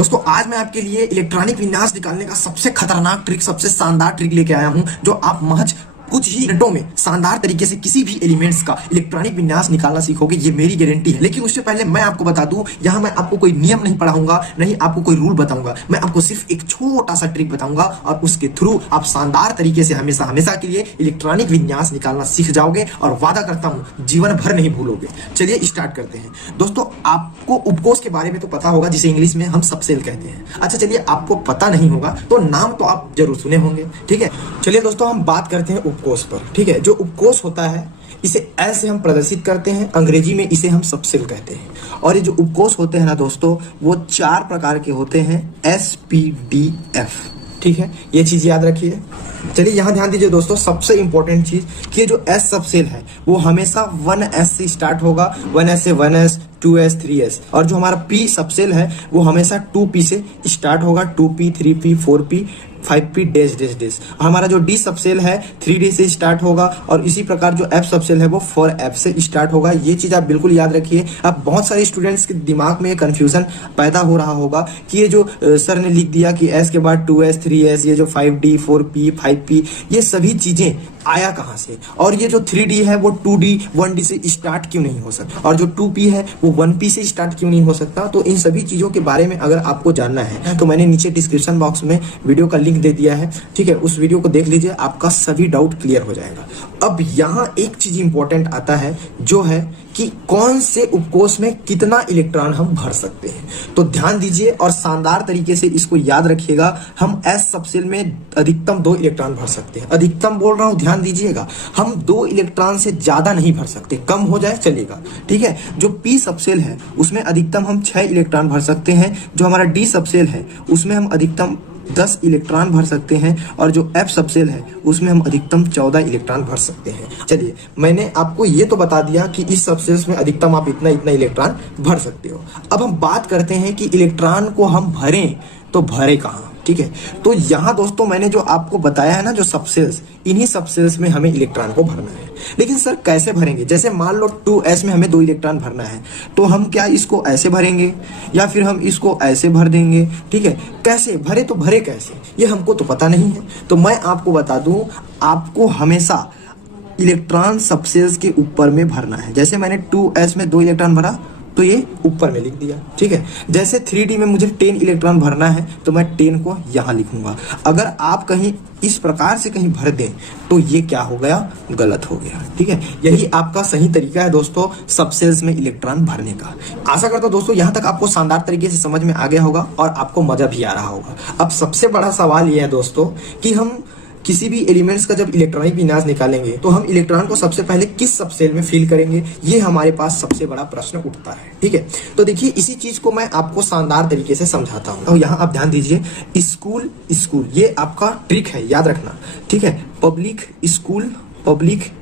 दोस्तों आज मैं आपके लिए इलेक्ट्रॉनिक विन्यास निकालने का सबसे खतरनाक ट्रिक, सबसे शानदार ट्रिक लेके आया हूं, जो आप महज कुछ ही मिनटों में शानदार तरीके से किसी भी एलिमेंट्स का इलेक्ट्रॉनिक विन्यास निकालना सीखोगे। ये मेरी गारंटी है। लेकिन उससे पहले मैं आपको बता दूं, यहां मैं आपको कोई नियम नहीं पढ़ाऊंगा, नहीं आपको कोई रूल बताऊंगा। मैं आपको सिर्फ एक छोटा सा ट्रिक बताऊंगा और उसके थ्रू आप शानदार तरीके से हमेशा हमेशा के लिए इलेक्ट्रॉनिक विन्यास निकालना सीख जाओगे और वादा करता हूं जीवन भर नहीं भूलोगे। चलिए स्टार्ट करते हैं। दोस्तों आपको उपकोष के बारे में तो पता होगा, जिसे इंग्लिश में हम सबसेल कहते हैं। अच्छा चलिए, आपको पता नहीं होगा तो नाम तो आप जरूर सुने होंगे, ठीक है। चलिए दोस्तों हम बात करते हैं उपकोष पर, ठीक है। जो उपकोष होता है इसे ऐसे हम प्रदर्शित करते हैं, अंग्रेजी में इसे हम सबसेल कहते हैं। और ये जो उपकोष होते हैं ना दोस्तों, वो 4 प्रकार के होते हैं, SPDF, ठीक है। ये चीज याद रखिए। चलिए यहाँ ध्यान दीजिए दोस्तों, सबसे इंपॉर्टेंट चीज कि जो S सबसेल है वो हमेशा 1S से स्टार्ट होगा, 1S से 1S 2S 3S। और जो हमारा P सबसेल है वो हमेशा 2P से स्टार्ट होगा, 2P 3P 4P 5P dash dash dash. हमारा जो D सबसेल है 3D से स्टार्ट होगा और इसी प्रकार जो F सबसेल है वो 4F से स्टार्ट होगा। ये चीज आप बिल्कुल याद रखिए। अब बहुत सारे स्टूडेंट्स के दिमाग में कंफ्यूजन पैदा हो रहा होगा कि ये जो सर ने लिख दिया कि S के बाद 2S 3S, ये जो 5D 4P 5P, ये सभी चीजें आया कहां से, और ये जो 3D है वो 2D 1D से स्टार्ट क्यों नहीं हो सकता, और जो 2P है वो 1P से स्टार्ट क्यों नहीं हो सकता। तो इन सभी चीजों के बारे में अगर आपको जानना है तो मैंने नीचे डिस्क्रिप्शन बॉक्स में वीडियो का लिंक दे दिया है, ठीक है। उस वीडियो को देख लीजिए, आपका सभी डाउट क्लियर हो जाएगा। अब यहाँ एक चीज इंपॉर्टेंट आता है, जो है कि कौन से उपकोष में कितना इलेक्ट्रॉन हम भर सकते हैं। तो ध्यान दीजिए और शानदार तरीके से इसको याद रखिएगा। हम S सबसेल में अधिकतम 2 इलेक्ट्रॉन भर सकते हैं। अधिकतम बोल रहा हूं, ध्यान दीजिएगा। हम 2 इलेक्ट्रॉन से ज्यादा नहीं भर सकते, कम हो जाए चलेगा, ठीक है। जो P सबसेल है उसमें अधिकतम हम 6 इलेक्ट्रॉन भर सकते हैं। जो हमारा D सबसेल है उसमें हम अधिकतम 10 इलेक्ट्रॉन भर सकते हैं। और जो F सबसेल है उसमें हम अधिकतम 14 इलेक्ट्रॉन भर सकते हैं। चलिए, मैंने आपको ये तो बता दिया कि इस सबसेल्स में अधिकतम आप इतना इतना इलेक्ट्रॉन भर सकते हो। अब हम बात करते हैं कि इलेक्ट्रॉन को हम भरें तो भरे कहाँ, ठीक है। तो यहाँ दोस्तों मैंने जो आपको बताया है ना, जो सबसेल्स, इन्हीं सबसेल्स में हमें इलेक्ट्रॉन को भरना है। लेकिन सर कैसे भरेंगे? जैसे मान लो 2S में हमें 2 इलेक्ट्रॉन भरना है, तो हम क्या इसको ऐसे भरेंगे या फिर हम इसको ऐसे भर देंगे, ठीक है। कैसे भरे तो भरे कैसे, ये हमको तो पता नहीं है। तो मैं आपको बता दूं, आपको हमेशा इलेक्ट्रॉन सबसेल्स के ऊपर में भरना है। जैसे मैंने 2S में 2 इलेक्ट्रॉन भरा तो ये ऊपर में लिख दिया, ठीक है। जैसे 3D में मुझे 10 इलेक्ट्रॉन भरना है तो मैं 10 को यहाँ लिखूंगा। अगर आप कहीं इस प्रकार से कहीं भर दें तो ये क्या हो गया, गलत हो गया, ठीक है। यही आपका सही तरीका है दोस्तों सबसेल्स में इलेक्ट्रॉन भरने का। आशा करता हूं दोस्तों यहाँ तक आपको शानदार तरीके से समझ में आ गया होगा और आपको मजा भी आ रहा होगा। अब सबसे बड़ा सवाल ये है दोस्तों कि हम किसी भी एलिमेंट्स का जब इलेक्ट्रॉनिक विन्यास निकालेंगे तो हम इलेक्ट्रॉन को सबसे पहले किस सबसेल में फिल करेंगे, ये हमारे पास सबसे बड़ा प्रश्न उठता है, ठीक है। तो देखिए, इसी चीज को मैं आपको शानदार तरीके से समझाता हूँ। और यहाँ आप ध्यान दीजिए, स्कूल स्कूल ये आपका ट्रिक है, याद रखना, ठीक है। पब्लिक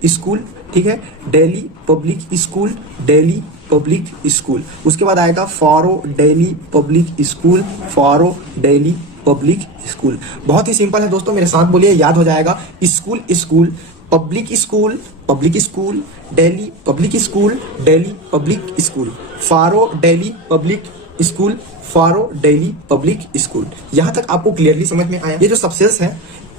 स्कूल, ठीक है। Delhi Public school, Delhi Public School. उसके बाद आएगा फॉरो दिल्ली पब्लिक स्कूल, फॉरो दिल्ली पब्लिक स्कूल। बहुत ही सिंपल है दोस्तों, मेरे साथ बोलिए, याद हो जाएगा। School school, public school, public school, Delhi Public school, Delhi Public School, फारो दिल्ली पब्लिक स्कूल, फारो दिल्ली पब्लिक स्कूल। यहां तक आपको क्लियरली समझ में आया। ये जो सबसेल्स है,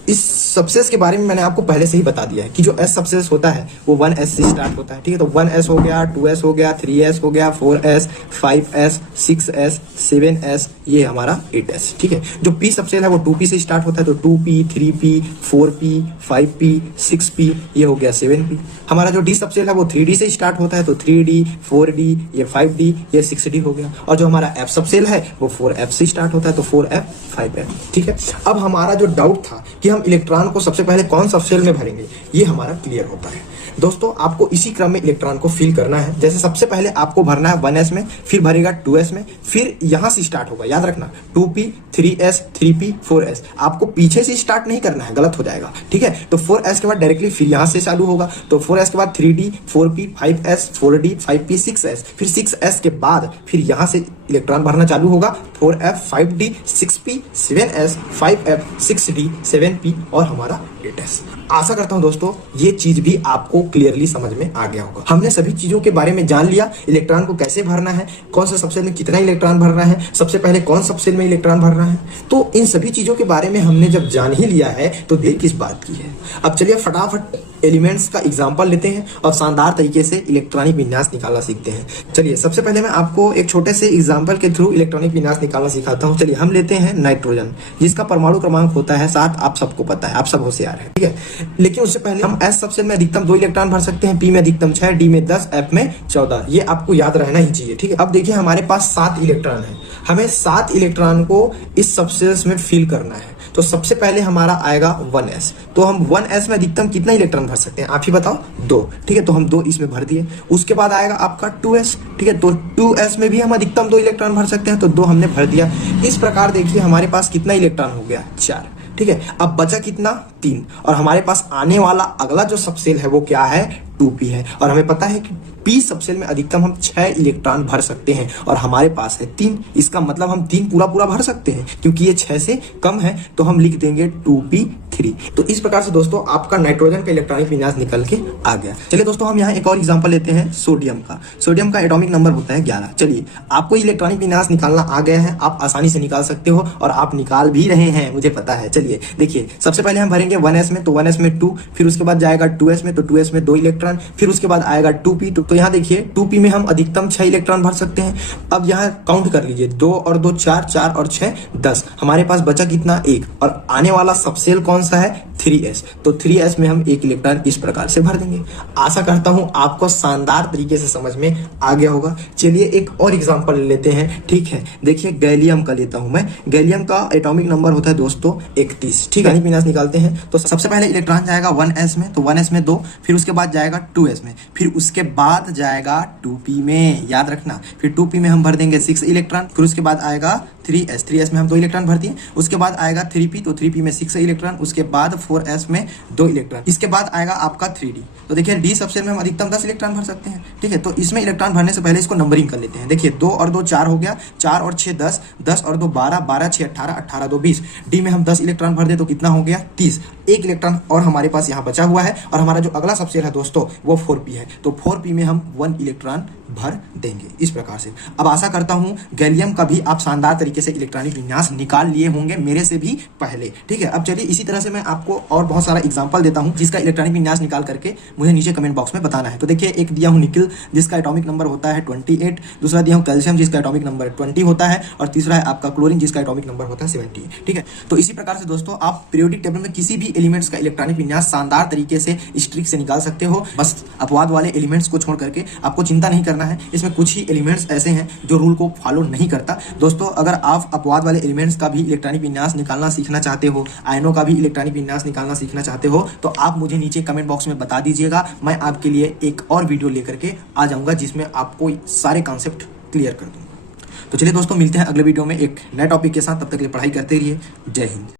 इस सबसेल्स के बारे में मैंने आपको पहले से ही बता दिया है कि जो S सबसेल्स होता है वो 1S से स्टार्ट होता है, ठीक है। तो 1S हो गया, 2S हो गया, 3S हो गया, 4S 5S 6S 7S, ये हमारा 8S, ठीक है। जो P सबसेल है वो 2P से स्टार्ट होता है, तो 2P 3P 4P 5P 6P, ये हो गया 7P। हमारा जो D सबसेल है वो 3D से स्टार्ट होता है, तो 3D 4D, ये 5D, ये 6D हो गया। और जो हमारा F सबसेल है वो 4F से स्टार्ट होता है, तो 4F 5F, ठीक है। अब हमारा जो डाउट था कि हम इलेक्ट्रॉन को सबसे पहले कौन सबसेल में भरेंगे, ये हमारा क्लियर होता है। दोस्तों आपको इसी क्रम में इलेक्ट्रॉन को फिल करना है। जैसे सबसे पहले आपको भरना है 1S में, फिर भरेगा 2S में, फिर यहां से स्टार्ट होगा, याद रखना 2P 3S 3P 4S। आपको पीछे से स्टार्ट नहीं करना है, गलत हो जाएगा, ठीक है। तो 4S के बाद डायरेक्टली फिर यहां से चालू होगा, तो 4S के बाद 3D 4P 5S 4D 5P 6S, फिर 6S के बाद फिर यहां से इलेक्ट्रॉन भरना चालू होगा, 4F 5D 6P 7S 5F 6D 7P और हमारा स्टेटस। आशा करता हूं दोस्तों ये चीज भी आपको क्लियरली समझ में आ गया होगा। हमने सभी चीजों के बारे में जान लिया, इलेक्ट्रॉन को कैसे भरना है, कौन सा सबसेल में कितना इलेक्ट्रॉन भरना है, सबसे पहले कौन सबसेल में इलेक्ट्रॉन भरना है। तो इन सभी चीजों के बारे में हमने जब जान ही लिया है तो देर किस बात की है। अब चलिए फटाफट एलिमेंट्स का एग्जांपल लेते हैं और शानदार तरीके से इलेक्ट्रॉनिक विन्यास निकालना सीखते हैं। चलिए सबसे पहले मैं आपको एक छोटे से एग्जांपल के थ्रू इलेक्ट्रॉनिक विन्यास निकालना सिखाता हूं। चलिए हम लेते हैं नाइट्रोजन, जिसका परमाणु क्रमांक होता है 7। आप सबको पता है, आप सब होशियार हैं, ठीक है। लेकिन उससे पहले हम एस सबसेल में अधिकतम 2 इलेक्ट्रॉन भर सकते हैं, पी में अधिकतम 6, डी में 10, एफ में 14। ये आपको याद रहना ही चाहिए, ठीक है। अब देखिए हमारे पास 7 इलेक्ट्रॉन है, हमें 7 इलेक्ट्रॉन को इस सबसेल्स में फिल करना है। तो सबसे पहले हमारा आएगा 1s। तो हम 1s में अधिकतम कितना इलेक्ट्रॉन भर सकते हैं, आप ही बताओ? 2, ठीक है। तो हम 2 इसमें भर दिए। उसके बाद आएगा आपका 2s, ठीक है। तो 2s में भी हम अधिकतम 2 इलेक्ट्रॉन भर सकते हैं, तो 2 हमने भर दिया। इस प्रकार देखिए हमारे पास कितना इलेक्ट्रॉन हो गया, 4, ठीक है। अब बचा कितना, 3। और हमारे पास आने वाला अगला जो सबसेल है वो क्या है, 2p है। और हमें पता है कि p सबसेल में अधिकतम हम 6 इलेक्ट्रॉन भर सकते हैं और हमारे पास है 3। इसका मतलब हम 3 पूरा पूरा भर सकते हैं, क्योंकि ये 6 से कम है, तो हम लिख देंगे 2p3। तो इस प्रकार से दोस्तों आपका नाइट्रोजन का इलेक्ट्रॉनिक विन्यास निकल के आ गया। चलिए दोस्तों हम यहाँ एक और एग्जांपल लेते हैं सोडियम का। सोडियम का एटॉमिक नंबर होता है 11। चलिए आपको इलेक्ट्रॉनिक विन्यास निकालना आ गया है, आप आसानी से निकाल सकते हो और आप निकाल भी रहे हैं, मुझे पता है। चलिए देखिए सबसे पहले हम भरेंगे 1s में, तो 1s में 2, फिर उसके बाद जाएगा 2s में, तो 2s में 2 इलेक्ट्रॉन, फिर उसके बाद आएगा 2p। तो यहाँ देखिए 2p में हम अधिकतम 6 इलेक्ट्रॉन भर सकते हैं। अब यहाँ काउंट कर लीजिए, 2 और 2 4, 4 और 6 10। हमारे पास बचा कितना, 1। और आने वाला सबसेल कौन सा है, 3s। तो 3s में हम 1 इलेक्ट्रॉन इस प्रकार से भर देंगे। आशा करता हूं आपको शानदार तरीके से समझ में आ गया होगा। चलिए एक और एग्जांपल लेते हैं, ठीक है। देखिए गैलियम का लेता हूं मैं। गैलियम का एटॉमिक नंबर होता है दोस्तों 31, ठीक है। विन्यास निकालते हैं तो सबसे पहले इलेक्ट्रॉन जाएगा 1s में, तो 1s में 2, फिर उसके बाद जाएगा 2s में, फिर उसके बाद जाएगा 2p में, याद रखना। फिर 2p में हम भर देंगे 6 इलेक्ट्रॉन, फिर उसके बाद आएगा 3s में हम 2 इलेक्ट्रॉन भर दिए। उसके बाद आएगा 3p, तो 3p में 6 इलेक्ट्रॉन, उसके बाद 4s में 2 इलेक्ट्रॉन। इसके बाद आएगा आपका 3d। तो देखिए डी सबसेल में हम अधिकतम 10 इलेक्ट्रॉन भर सकते हैं, ठीक है। तो इसमें इलेक्ट्रॉन भरने से पहले इसको नंबरिंग कर लेते हैं। देखिए 2 और 2 4 हो गया, 4 और 6 10, 10 और 2 12, 12 6 18, 18 2 20। डी में हम 10 इलेक्ट्रॉन भर दे तो कितना हो गया, 30। 1 इलेक्ट्रॉन और हमारे पास यहाँ बचा हुआ है। और हमारा जो अगला सबसेल है दोस्तों वो 4p है, तो 4p में हम 1 इलेक्ट्रॉन भर देंगे इस प्रकार से। अब आशा करता हूं गैलियम का भी आप शानदार तरीके से इलेक्ट्रॉनिक विन्यास निकाल लिए होंगे मेरे से भी पहले, ठीक है। अब चलिए इसी तरह से मैं आपको और बहुत सारा एग्जांपल देता हूं जिसका इलेक्ट्रॉनिक विन्यास निकाल करके मुझे नीचे कमेंट बॉक्स में बताना है। तो देखिए एक दिया हूं निकिल, जिसका एटॉमिक नंबर होता है 28। दूसरा दिया हूं कैल्शियम, जिसका एटॉमिक नंबर 20 होता है। और तीसरा है आपका क्लोरीन, जिसका एटॉमिक नंबर होता है 70, ठीक है। तो इसी प्रकार से दोस्तों आप पीरियोडिक टेबल में किसी भी एलिमेंट्स का इलेक्ट्रॉनिक विन्यास शानदार तरीके से इस ट्रिक से निकाल सकते हो। बस अपवाद वाले एलिमेंट्स को छोड़ करके आपको चिंता नहीं करना है। इसमें कुछ ही एलिमेंट्स ऐसे हैं जो रूल को फॉलो नहीं करता। दोस्तों अगर आप अपवाद वाले एलिमेंट्स का भी इलेक्ट्रॉनिक विन्यास निकालना सीखना चाहते हो, आयनों का भी इलेक्ट्रॉनिक विन्यास निकालना सीखना चाहते हो, तो आप मुझे नीचे कमेंट बॉक्स में बता दीजिएगा। मैं आपके लिए एक और वीडियो लेकर के आ जाऊंगा जिसमें आपको सारे कॉन्सेप्ट क्लियर कर दूंगा। तो चलिए दोस्तों मिलते हैं अगले वीडियो में एक नए टॉपिक के साथ। तब तक के लिए पढ़ाई करते रहिए। जय हिंद।